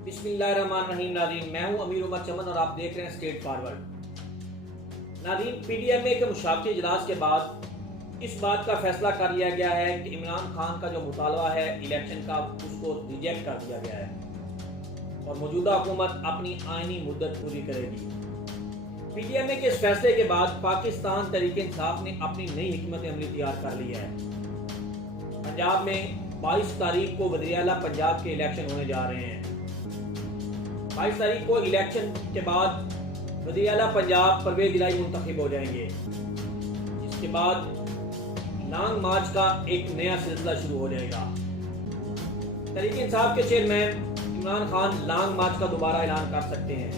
बिस्मिल्लाहिर्रहमानिर्रहीम। नाज़रीन, मैं हूं अमीर उमर चमन और आप देख रहे हैं स्टेट फॉरवर्ड। नाज़रीन, PDMA के मुशावरती इजलास के बाद इस बात का फैसला कर लिया गया है कि इमरान खान का जो मुतालबा है इलेक्शन का, उसको रिजेक्ट कर दिया गया है और मौजूदा हुकूमत अपनी आइनी मुद्दत पूरी करेगी। PDMA के इस फैसले के बाद पाकिस्तान तहरीक इंसाफ ने अपनी नई हिकमत अमली तैयार कर ली है। पंजाब में 22 तारीख को वज़ीर-ए-आला पंजाब के इलेक्शन होने जा रहे हैं। 22 तारीख को इलेक्शन के बाद वज़ीर-ए-आला पंजाब परवेज़ इलाही मुंतखब हो जाएंगे। इसके बाद लॉन्ग मार्च का एक नया सिलसिला शुरू हो जाएगा। तहरीक इंसाफ के चेयरमैन इमरान खान लॉन्ग मार्च का दोबारा ऐलान कर सकते हैं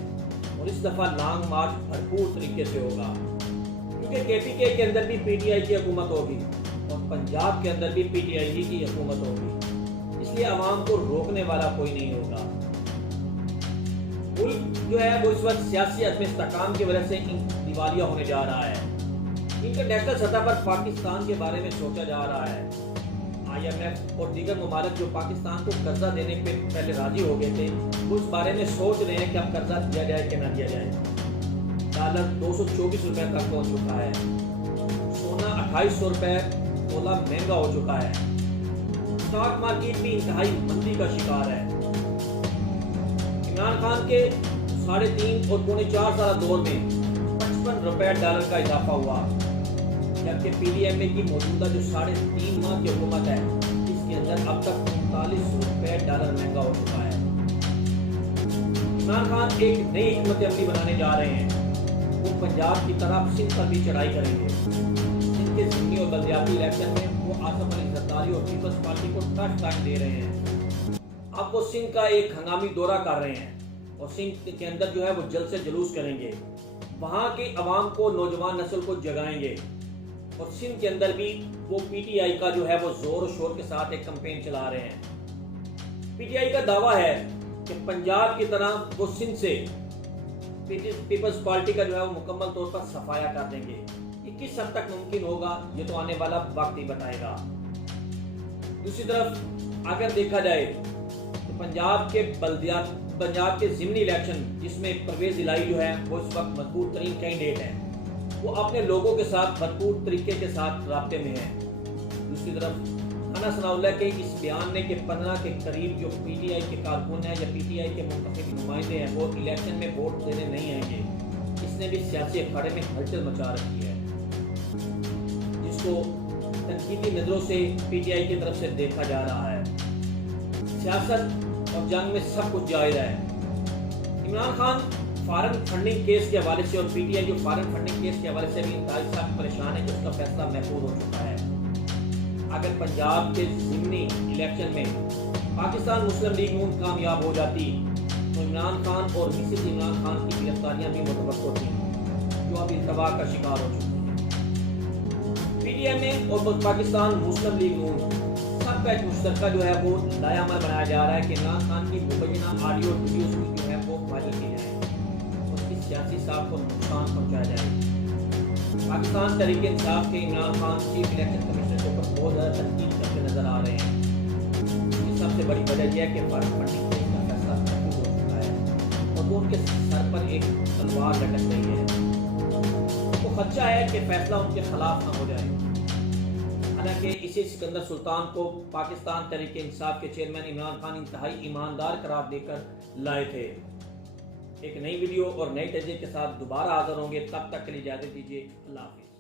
और इस दफ़ा लॉन्ग मार्च भरपूर तरीके से होगा, क्योंकि KPK के अंदर भी PTI की हुकूमत होगी और पंजाब के अंदर भी PTI ही की हुकूमत होगी, इसलिए आवाम को रोकने वाला कोई नहीं होगा। मुल्क जो है वो इस वक्त सियासी अदम इस्तेहकाम की वजह से दिवालिया होने जा रहा है। इंटरनेशनल सतह पर पाकिस्तान के बारे में सोचा जा रहा है। IMF और दीगर ममालिक जो पाकिस्तान को कर्जा देने पे पहले राजी हो गए थे, वो इस बारे में सोच रहे हैं कि अब कर्जा दिया जाए कि ना दिया जाए। डॉलर 224 रुपए तक पहुंच चुका है। सोना 2800 रुपए तोला महंगा हो चुका है। स्टॉक मार्केट भी इंतहाई मंदी का शिकार है। इमरान खान के 3.5 और 4.25 साल दौर में 55 रुपए डॉलर का इजाफा हुआ, जबकि PDMA की मौजूदा जो 3.5 माह की हुकूमत है, इसके अंदर अब तक 39 रुपए डॉलर महंगा हो चुका है। इमरान खान एक नई हिकमत अमली बनाने जा रहे हैं। वो पंजाब की तरफ सिंध पर भी चढ़ाई करेंगे। सिंध के ज़िमनी और बलदियाती इलेक्शन में वो आसिफ अली जरदारी और पीपल्स पार्टी को टफ टाइम दे रहे हैं। अब वो सिंध का एक हंगामी दौरा कर रहे हैं और सिंध के अंदर जो है वो जल्द से जुलूस करेंगे। वहाँ की आवाम को, नौजवान नस्ल को जगाएंगे और सिंध के अंदर भी वो PTI का जो है वो जोर और शोर के साथ एक कैंपेन चला रहे हैं। PTI का दावा है कि पंजाब की तरह वो सिंध से पीपल्स पार्टी का जो है वो मुकम्मल तौर पर सफाया कर देंगे। ये किस हद तक मुमकिन होगा, ये तो आने वाला वक्त ही बताएगा। दूसरी तरफ अगर देखा जाए तो पंजाब के ज़िमनी इलेक्शन, जिसमें परवेज़ इलाही जो है वो इस वक्त मजबूत तरीन कैंडिडेट है, वो अपने लोगों के साथ भरपूर तरीके के साथ राब्ते में है। दूसरी तरफ खाना सनाउल्लाह के इस बयान ने कि 15 के करीब जो PTI के कारकुन हैं या PTI के मुंतखब नुमाइंदे हैं वो इलेक्शन में वोट देने नहीं आएंगे, इसने भी सियासी अखाड़े में हलचल मचा रखी है, जिसको तनकीदी नज़रों से PTI की तरफ से देखा जा रहा है। सियासत और जंग में सब कुछ जायज़ है। Imran Khan foreign funding case के हवाले से और PTI जो फॉरेन फंडिंग केस के हवाले से भी इंतहाई सख्त परेशान है कि उसका फैसला महफूज हो चुका है। अगर पंजाब के ज़िमनी इलेक्शन में पाकिस्तान मुस्लिम लीग नून कामयाब हो जाती तो इमरान खान और मिसेज इमरान खान की गिरफ्तारियां भी मुतवक्को थी, जो अब इल्तवा का शिकार हो चुकी हैं। PDMA और पाकिस्तान मुस्लिम लीग नून सबका एक मुश्तरका जो है वो लायामल बनाया जा रहा है कि इमरान खान की मुबैना ऑडियो वीडियोस जो है वो वायरल की जाए, उसकी सियासी साख को नुकसान पहुंचाया जाए। पाकिस्तान तहरीक इंसाफ के Imran Khan chief election commissioner के ऊपर बहुत ज़्यादा तनकीद करते नजर आ रहे हैं। इसकी सबसे बड़ी वजह यह है कि फॉरेन फंडिंग केस का फैसला महफूज हो चुका है और वो उनके सर पर एक तलवार लटक रही है। वो खदशा है कि फैसला उनके खिलाफ ना हो जाए। हालांकि इसी सिकंदर सुल्तान को पाकिस्तान तहरीक इंसाफ के चेयरमैन इमरान खान इंतहाई ईमानदार करार देकर लाए थे। एक नई वीडियो और नए तजर्बे के साथ दोबारा हाजिर होंगे, तब तक के लिए इजाज़त दीजिए। अल्लाह हाफिज़।